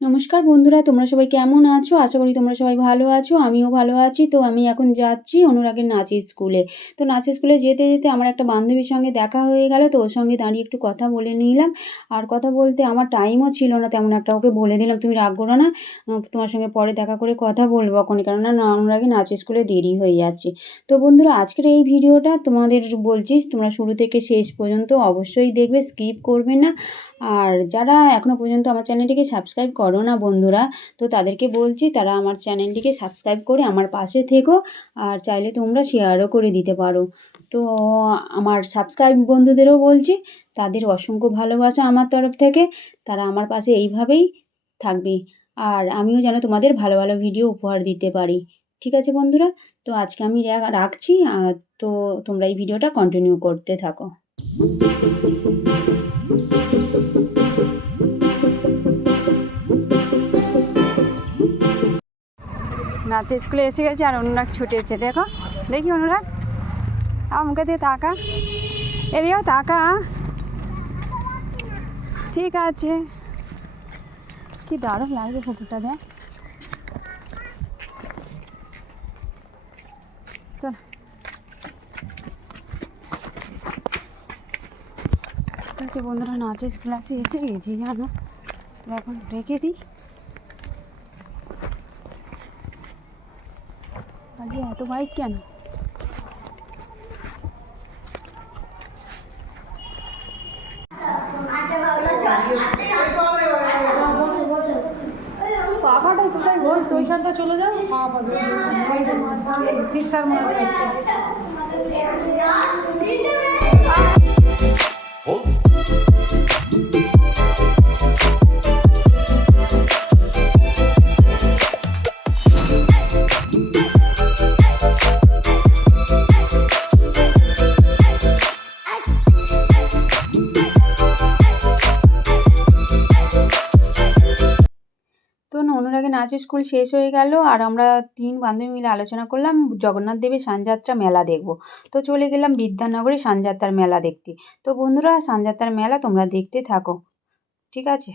নমস্কার বন্ধুরা, তোমরা সবাই কেমন আছো? আশা করি তোমরা সবাই ভালো আছো। আমিও ভালো আছি। তো আমি এখন যাচ্ছি অনুরাগের নাচের স্কুলে। তো নাচের স্কুলে যেতে, যেতে আমার একটা বান্ধবীর সঙ্গে দেখা হয়ে গেল। তো ওর সঙ্গে দাঁড়িয়ে একটু কথা বলে নিলাম। আর কথা বলতে আমার টাইমও ছিল না তেমন একটা। ওকে বলে দিলাম, "তুমি রাগ করো না। তোমার সঙ্গে পরে দেখা করে কথা বলবো এখনই।" কেননা অনুরাগের নাচের স্কুলে দেরি হয়ে যাচ্ছে। তো বন্ধুরা, আজকের এই ভিডিওটা তোমাদের বলছি, তোমরা শুরু থেকে শেষ পর্যন্ত অবশ্যই দেখবে, স্কিপ করবে না। আর যারা এখনো পর্যন্ত আমার চ্যানেলটিকে সাবস্ক্রাইব করো না বন্ধুরা, তো তাদেরকে বলছি তারা আমার চ্যানেলটিকে সাবস্ক্রাইব করে আমার পাশে থেকো। আর চাইলে তোমরা শেয়ারও করে দিতে পারো। তো আমার সাবস্ক্রাইব বন্ধুদেরও বলছি, তাদের অসংখ্য ভালোবাসা আমার তরফ থেকে। তারা আমার পাশে এইভাবেই থাকবে। আর আমিও যেন তোমাদের ভালো ভালো ভিডিও উপহার দিতে পারি। ঠিক আছে বন্ধুরা? তো আজকে আমি রাখছি। তো তোমরা এই ভিডিওটা কন্টিনিউ করতে থাকো। নাচের স্কুলে এসে গেছে আর অনুরাগ ছুটেছে। দেখো, দেখি অনুরাগ, আমার মুখে দিয়ে তাকা, এদিকেও তাকা। ঠিক আছে, কি দারুণ লাগছে ফটোটা। দেখ, চল। ঠিক আছে বন্ধুরা, নাচের ক্লাসে এসে গেছি জানো। এখন রেখে দিই। আজকে এত বাইক কেন? পাখাটাই কোথায় বলছো? ওইখানটা চলে যাও। সিট সার মনে হয়েছে। তো অনুরাগের নাচের স্কুল শেষ হয়ে গেল আর আমরা 3 বান্ধবী মিলে আলোচনা করলাম জগন্নাথ দেবের সানযাত্রা মেলা দেখব। তো চলে গেলাম বিদ্যানগরে সানযাত্রার মেলা দেখতে। তো বন্ধুরা, সানযাত্রার মেলা তোমরা দেখতে থাকো। ঠিক আছে?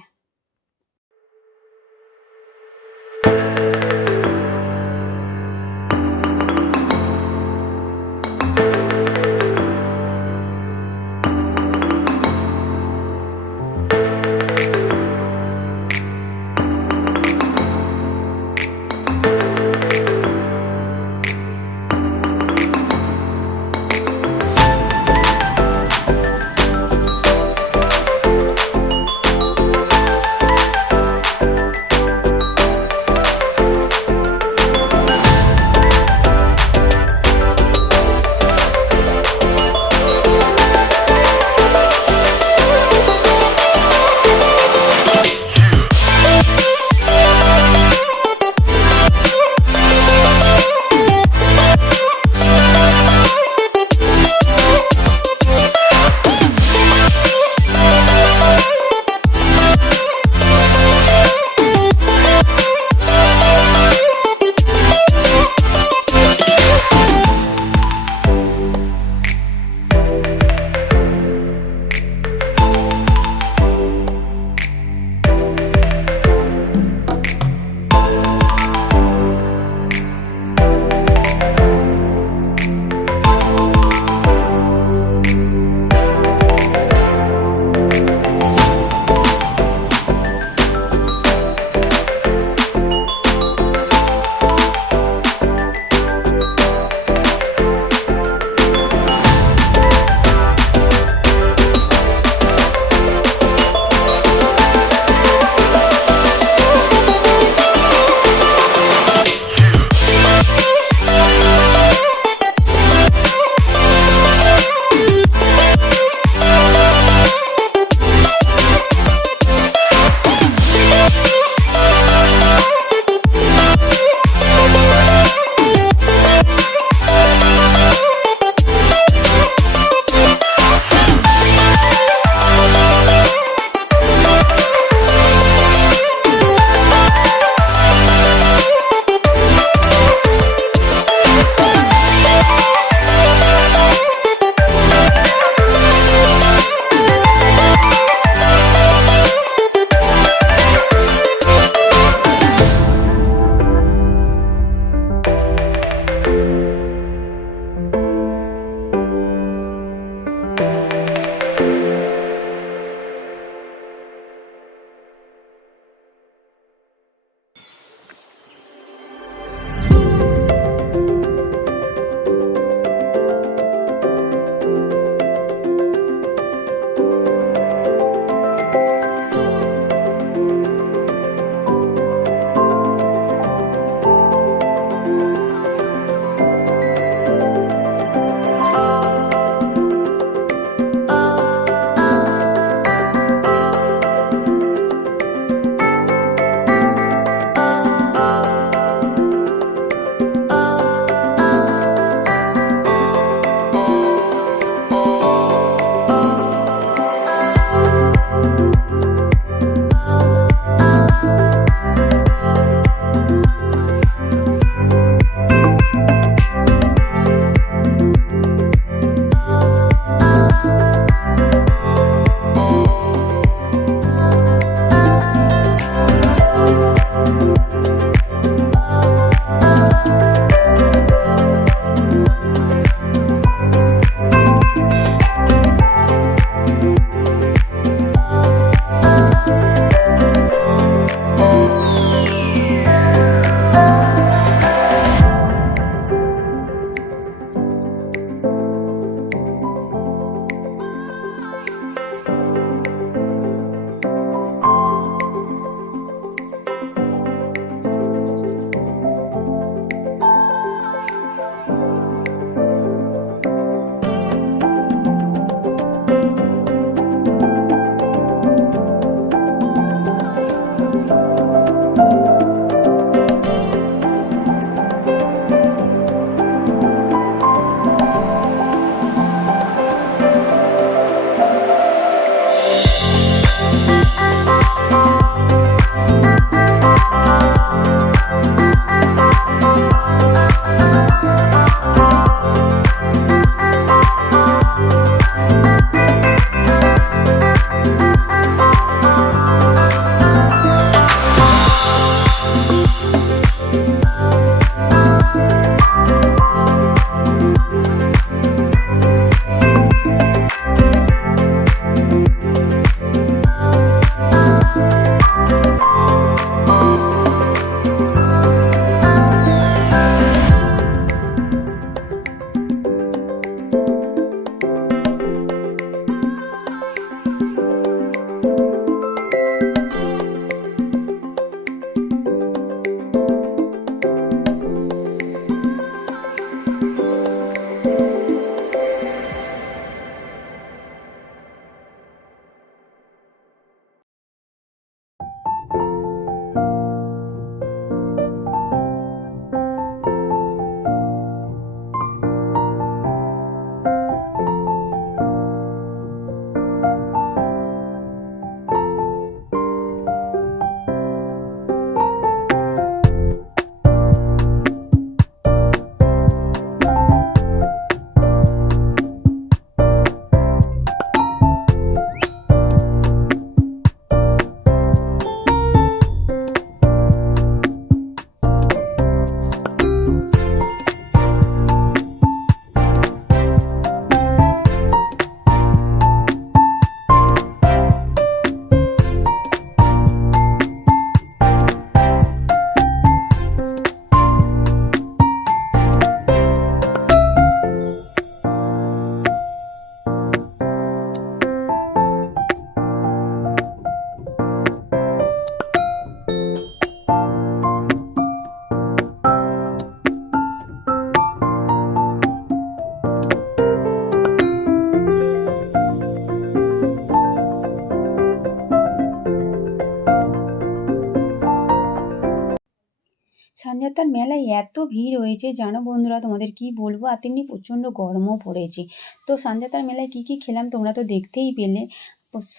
সানজাত্রার মেলায় এত ভিড় হয়েছে জানো বন্ধুরা, তোমাদের কি বলবো। আর তেমনি প্রচণ্ড গরমও পড়েছে। তো সানজাত্রার মেলায় কি কি খেলাম তোমরা তো দেখতেই পেলে।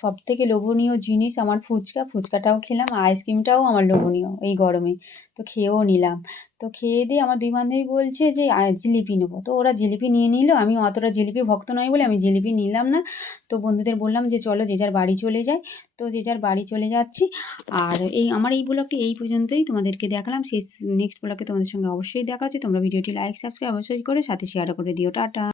সব থেকে লোভনীয় জিনিস আমার ফুচকাটাও খেলাম, আইসক্রিমটাও আমার লোভনীয় এই গরমে। তো খেয়েও নিলাম। তো খেয়ে দিয়ে আমার দুই বান্ধবী বলছে যে জিলিপি নেবো, তো ওরা জিলিপি নিয়ে নিল। আমি অতটা জিলিপি ভক্ত নয় বলে আমি জিলিপি নিলাম না। তো বন্ধুদের বললাম যে চলো যে যার বাড়ি চলে যায়। তো যে যার বাড়ি চলে যাচ্ছি। আর আমার এই ব্লগটি এই পর্যন্তই তোমাদেরকে দেখালাম। নেক্সট ব্লগে তোমাদের সঙ্গে অবশ্যই দেখা হচ্ছে। তোমরা ভিডিওটি লাইক সাবস্ক্রাইব অবশ্যই করে সাথে শেয়ার করে দিও। টাটা।